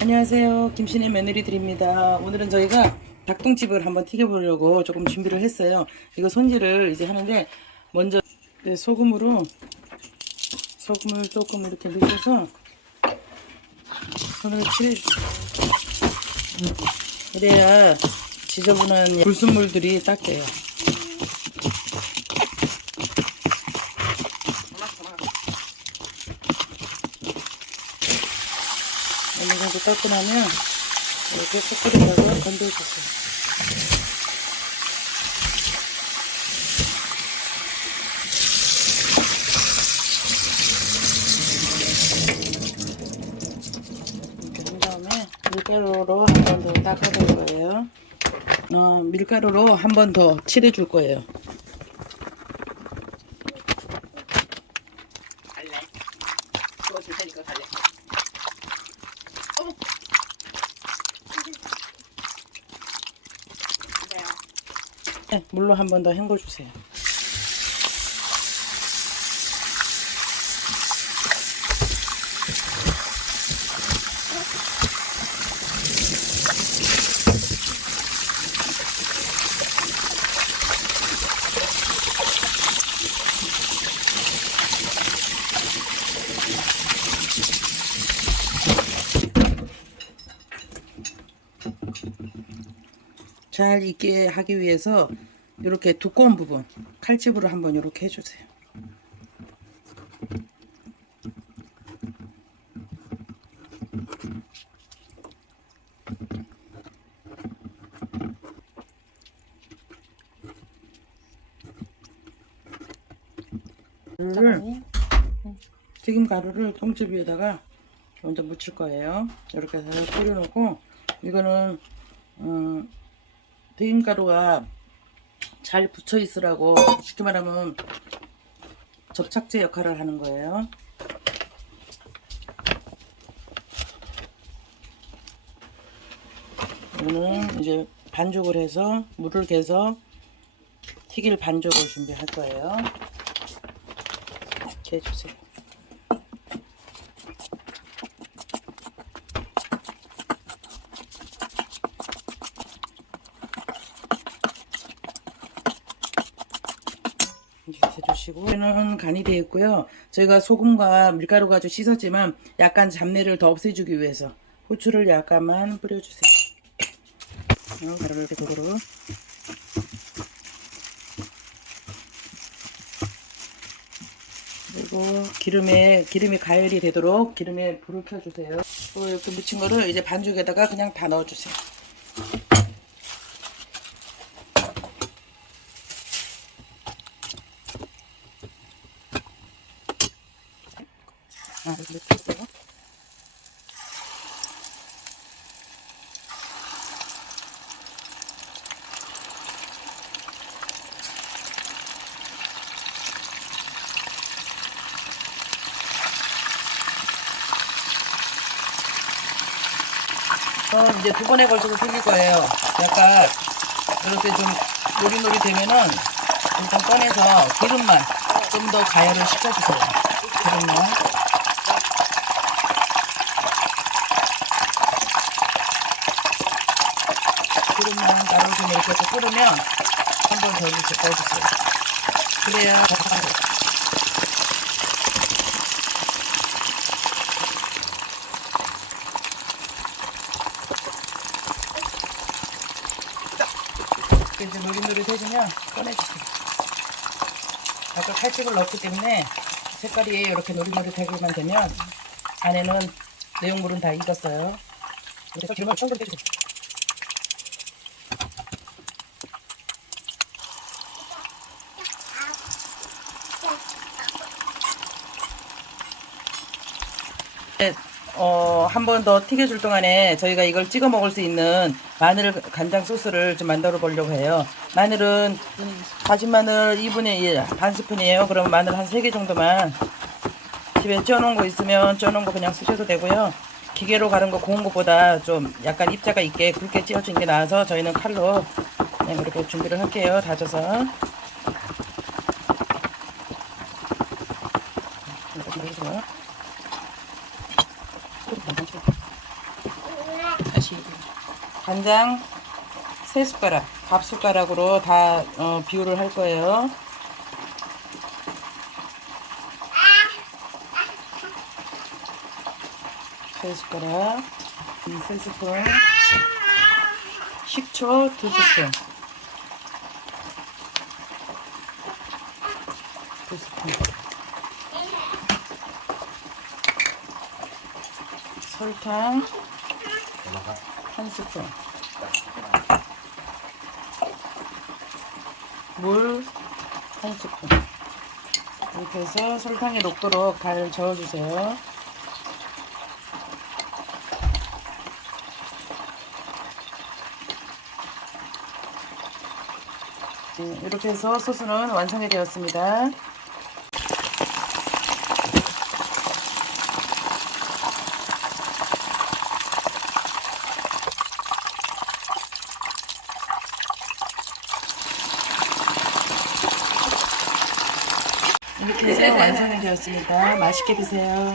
안녕하세요. 김신의 며느리들입니다. 오늘은 저희가 닭똥집을 한번 튀겨보려고 조금 준비를 했어요. 이거 손질을 이제 하는데 먼저 네, 소금으로 소금을 조금 이렇게 넣으셔서 손을 칠해주세요. 음, 그래야 지저분한 불순물들이 닦여요. 나면 이렇게 숯불에다가 건져주세요. 밀가루로 한 번 더 닦아줄 거예요. 어, 밀가루로 한 번 더 칠해줄 거예요. 주세요. 네, 물로 한 번 더 헹궈 주세요. 잘 익게 하기 위해서 이렇게 두꺼운 부분 칼집으로 한번 이렇게 해주세요. 가루를 튀김 가루를 똥집 위에다가 먼저 묻힐 거예요. 이렇게 해서 뿌려놓고 이거는 음, 튀김 가루가 잘 붙여 있으라고 쉽게 말하면 접착제 역할을 하는 거예요. 이거는 이제 반죽을 해서 물을 개서 튀길 반죽을 준비할 거예요. 이렇게 해주세요. 해주시고 얘는 간이 되어 있고요. 저희가 소금과 밀가루 가지고 씻었지만 약간 잡내를 더 없애주기 위해서 후추를 약간만 뿌려주세요. 어, 가루를 이렇게 도구로 그리고 기름에 기름이 가열이 되도록 기름에 불을 켜주세요. 또 이렇게 묻힌 거를 이제 반죽에다가 그냥 다 넣어주세요. 아, 이렇게 넣어주세요. 그럼 이제 두 번에 걸쳐서 튀길 거예요. 약간 이렇게 좀 노릿노릿 되면은 일단 꺼내서 기름만 좀 더 가열을 시켜주세요. 기름만. 기름만 가루 좀 이렇게 또 끓으면 한 번더 넣어주세요. 그래야 더 가요. 이렇게 이제 노릇노릇해지면 꺼내주세요. 아까 칼집을 넣었기 때문에 색깔이 이렇게 노릇노릇하게만 되면 안에는 내용물은 다 익었어요. 그래서 기름을 충분히 빼주세요. 어, 한 번 더 튀겨줄 동안에 저희가 이걸 찍어 먹을 수 있는 마늘 간장 소스를 좀 만들어 보려고 해요. 마늘은 다진 마늘 2분의 1, 반 스푼이에요. 그럼 마늘 한 3개 정도만 집에 쪄놓은 거 있으면 쪄놓은 거 그냥 쓰셔도 되고요. 기계로 가른 거 고운 것보다 좀 약간 입자가 있게 굵게 찧어진 게 나아서 저희는 칼로 그냥 이렇게 준비를 할게요. 다져서. 이렇게 그래서 다시 간장 세 숟가락, 밥 숟가락으로 다 어, 비율을 할 거예요. 세 숟가락, 음, 세 스푼, 식초 두 스푼, 두 스푼, 설탕. 한 스푼. 물 한 스푼. 이렇게 해서 설탕이 녹도록 잘 저어주세요. 네, 이렇게 해서 소스는 완성이 되었습니다 이렇게 해서 완성이 되었습니다. 맛있게 드세요